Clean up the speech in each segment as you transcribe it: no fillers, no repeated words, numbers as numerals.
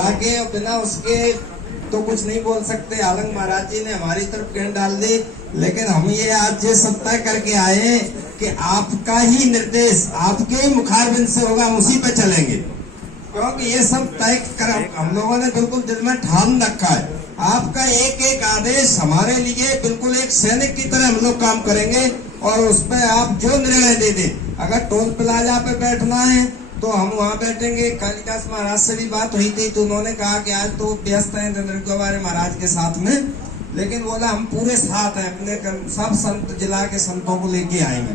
आगे और बिना उसके तो कुछ नहीं बोल सकते। आलंग महाराज जी ने हमारी तरफ गेंद डाल दी, लेकिन हम ये आज ये सब तय करके आए कि आपका ही निर्देश आपके ही मुखारबिंद से होगा, हम उसी पे चलेंगे, क्योंकि ये सब तय कर हम लोगों ने बिल्कुल दिल में ठान रखा है। आपका एक एक आदेश हमारे लिए बिल्कुल एक सैनिक की तरह हम लोग काम करेंगे, और उस पर आप जो निर्णय दे दें। अगर टोल प्लाजा पे बैठना है तो हम वहाँ बैठेंगे। कालिदास महाराज से भी बात हुई थी, तो उन्होंने कहा कि आज तो व्यस्त हैं नरेंद्र महाराज के साथ में, लेकिन बोला हम पूरे साथ हैं, अपने सब संत जिला के संतों को लेके आएंगे।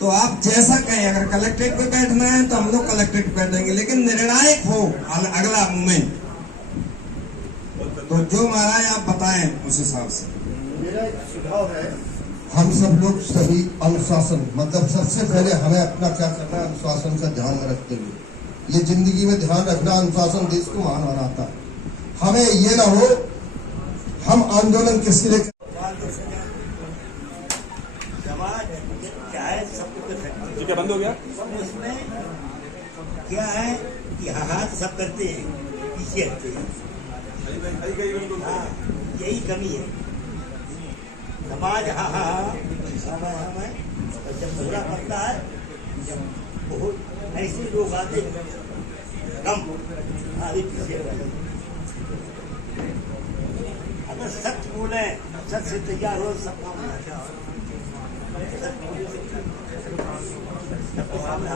तो आप जैसा कहें, अगर कलेक्ट्रेट पे बैठना है तो हम लोग कलेक्ट्रेट पे बैठेंगे, लेकिन निर्णायक हो अगला मूवमेंट। तो जो महाराज आप बताएं उस हिसाब से। मेरा एक सुझाव है, हम सब लोग सभी अनुशासन, मतलब सबसे पहले हमें अपना क्या करना है, अनुशासन का ध्यान में रखते हुए ये जिंदगी में ध्यान रखना, अनुशासन देश को महान बनाता है। हमें ये ना हो हम आंदोलन किसके लिए क्या बंद हो गया? उसमें क्या है कि हाथ सब करते हैं, पीछे हटते हैं। हाँ, यही कमी है। समाज हमें जब बुरा पड़ता है, जब बहुत ऐसे लोग आते कम आगे पीछे रहे। अगर सच बोले, सच से तैयार हो, सब काम सबके सामने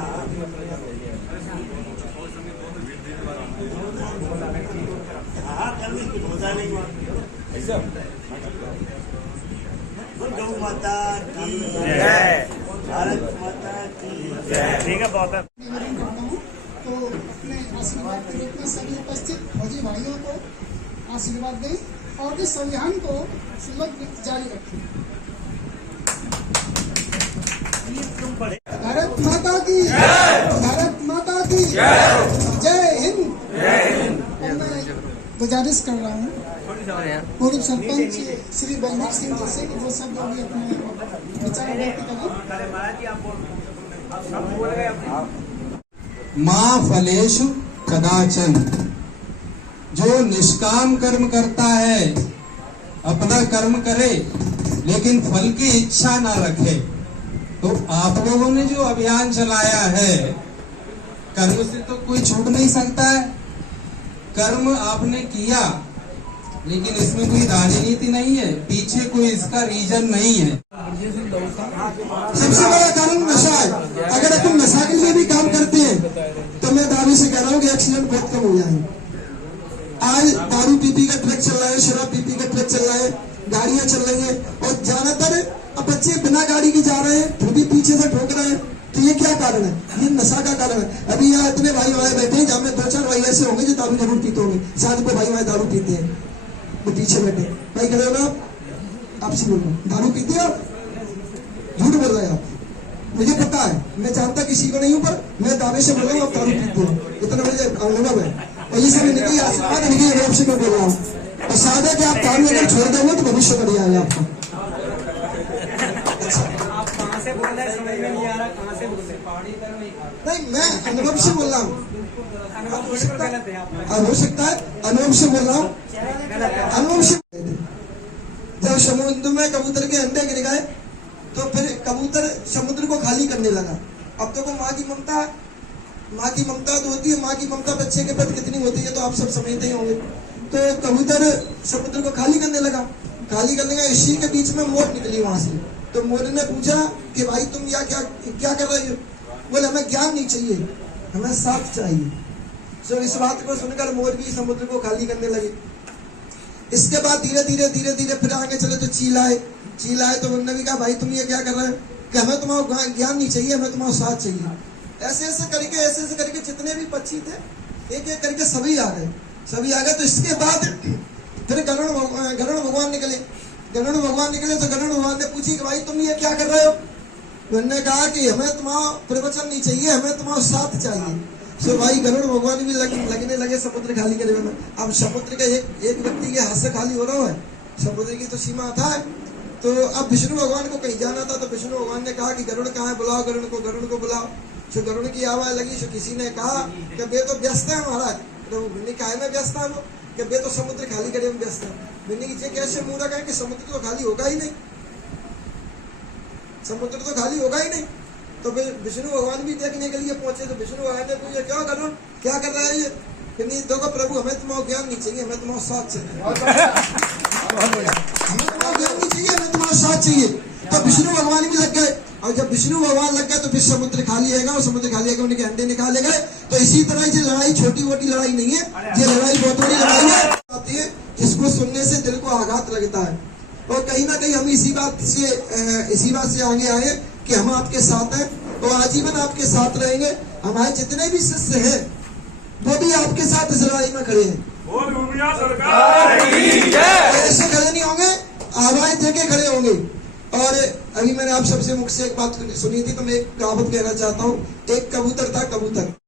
हाँ करने कुछ होता नहीं। गौ माता की जय, भारत माता की जय। ठीक है, बहुत है। तो अपने आशीर्वाद के रूप में सभी उपस्थित फौजी भाइयों को आशीर्वाद दें और इस अभियान को सुलभ जारी रखें। भारत माता की भारत माता की जय हिंद। गुजारिश कर रहा हूँ पूर्व सरपंच श्री बलवीर सिंह जी से कि वो सब लोग अपने विचार व्यक्त करें। माँ फलेषु कदाचन, जो निष्काम कर्म करता है, अपना कर्म करे लेकिन फल की इच्छा ना रखे। तो आप लोगों ने जो अभियान चलाया है, कर्म से तो कोई छूट नहीं सकता है। कर्म आपने किया, लेकिन इसमें कोई राजनीति नहीं है, पीछे कोई इसका रीजन नहीं है। सबसे बड़ा कारण नशा है। अगर अपन नशा के लिए भी काम करते हैं तो मैं दावे से कह रहा हूँ कि एक्सीडेंट बहुत कम हो जाएंगे। आज दारू पी का ट्रक चल रहा है, शराब पी का ट्रक चल रहा है, गाड़ियां चल रही है, और ज्यादातर अब बच्चे बिना गाड़ी के जा रहे हैं, फिर भी पीछे से ठोक रहे हैं। तो ये क्या कारण है? ये नशा का कारण है। अभी यहाँ इतने भाई वहां बैठे हैं, जहाँ में 2-4 भाई ऐसे होंगे जो दारू जरूर पीते होंगे, शायद कोई भाई वहां दारू पीते हैं, वो पीछे बैठे भाई कह रहे हो आप, आपसे बोल रहा हूँ, दारू पीते हो? झूठ बोल रहे हैं आप, मुझे पता है, मैं जानता किसी को नहीं हूँ, पर मैं दावे से बोल रहा हूँ आप दारू पीते हो, इतना मुझे अनुभव है। और ये सब इनकी आशीर्वाद, इनकी अनुभव से मैं बोल रहा हूँ। और साथ है कि आप दारू अगर छोड़ देंगे तो भविष्य बढ़िया है आपका। आप कहाँ से बोल रहे हैं, समझ में नहीं आ रहा, कहाँ से बोल रहे हैं? नहीं, मैं अनुभव से बोल रहा हूँ। हो सकता है अनुभव से बोल रहा हूँ, अनुभव से। जब समुद्र में कबूतर के अंडे गिर गए तो फिर कबूतर समुद्र को खाली करने लगा। अब तो माँ की ममता तो होती है, माँ की ममता बच्चे के प्रति कितनी होती है तो आप सब समझते ही होंगे। तो कबूतर समुद्र को खाली करने लगा, खाली करने का इसी के बीच में मोर निकली वहां से। तो मोर ने पूछा कि भाई तुम यहाँ क्या कर रहे हो? बोले हमें ज्ञान नहीं चाहिए, हमें साथ चाहिए। तो इस बात को सुनकर मोर भी समुद्र को खाली करने लगे। इसके बाद धीरे धीरे फिर आगे चले तो चील आए तो उन्होंने भी कहा भाई तुम ये क्या कर रहे हो? कि हमें तुम्हारा ज्ञान नहीं चाहिए, हमें तुम्हारा साथ चाहिए। ऐसे करके जितने भी पक्षी थे एक एक करके सभी आ गए। तो इसके बाद फिर गरुड़ भगवान निकले। तो गरुड़ भगवान ने पूछी कि भाई तुम ये क्या कर रहे हो? उन्होंने कहा कि हमें तुम्हारा प्रवचन नहीं चाहिए, हमें तुम्हारा साथ चाहिए। तो भाई गरुड़ भगवान भी लगने लगे समुद्र खाली करने में। अब समुद्र का एक व्यक्ति के हाथ से खाली हो रहा है, समुद्र की तो सीमा था है। तो अब विष्णु भगवान को कहीं जाना था, तो विष्णु भगवान ने कहा कि गरुड़ कहाँ है, बुलाओ गरुड़ को बुलाओ। जो गरुड़ की आवाज लगी, तो किसी ने कहा कि वे तो व्यस्त है महाराज, प्रभु भिन्नी काय में व्यस्त है वो कि बे तो समुद्र खाली करे में व्यस्त है। भिन्नी की कैसे मूर्ख है कि समुद्र तो खाली होगा ही नहीं, समुद्र तो खाली होगा ही नहीं। तो विष्णु भगवान भी देखने के लिए पहुंचे तो विष्णु भगवान ने पूछा क्या कर रहा है ये? नहीं देखो प्रभु हमें तुम्हारा ज्ञान नहीं चाहिए, हमें तुम्हारा साथ चाहिए, हमें तुम्हारा ज्ञान नहीं चाहिए, हमें तुम्हारा साथ चाहिए। तो विष्णु भगवान भी लग गए और जब विष्णु भगवान लग गए तो फिर समुद्र खाली आएगा और समुद्र खाली आएगा उनके अंडे निकाले गए। तो इसी तरह ये लड़ाई छोटी मोटी लड़ाई नहीं है, ये लड़ाई बहुत बड़ी लड़ाई है आती है जिसको सुनने से दिल को आघात लगता है। और कहीं ना कहीं हम इसी बात से आगे आए कि हम आपके साथ हैं और आजीवन आपके साथ रहेंगे। हमारे जितने भी शिष्य हैं वो भी आपके साथ इस लड़ाई में खड़े हैं, ऐसे खड़े नहीं होंगे, आवाज देके खड़े होंगे। और अभी मैंने आप सबसे मुख से एक बात सुनी थी तो मैं एक कहावत कहना चाहता हूँ। एक कबूतर था, कबूतर